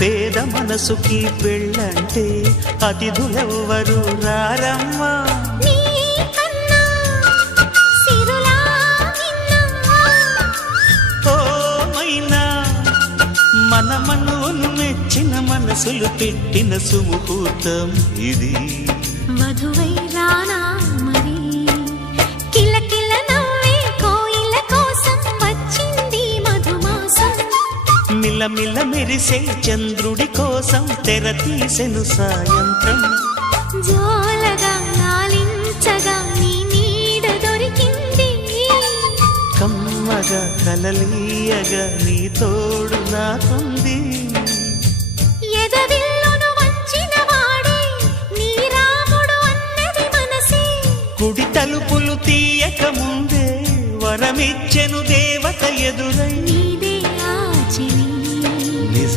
పేద మనసుకి పెళ్ళంటే అతిథులెవ్వరు రారమ్మా. నీ కన్నా సిరులా నిన్నా ఓ మైనా మన మనువును మెచ్చిన మనసులు పెట్టిన సుముహూర్తం ఇది. మధువై మిలమిల మెరిసే చంద్రుడి కోసం తెర తీసెను సాయంత్రం. జోలగా లాలించగా నీ నీడ దొరికింది. కమ్మగా కలలీయగా నీ తోడు నాకుంది కుడి తలుపులు తీయక ముందే వరమిచ్చెను దేవత ఎదురై. is a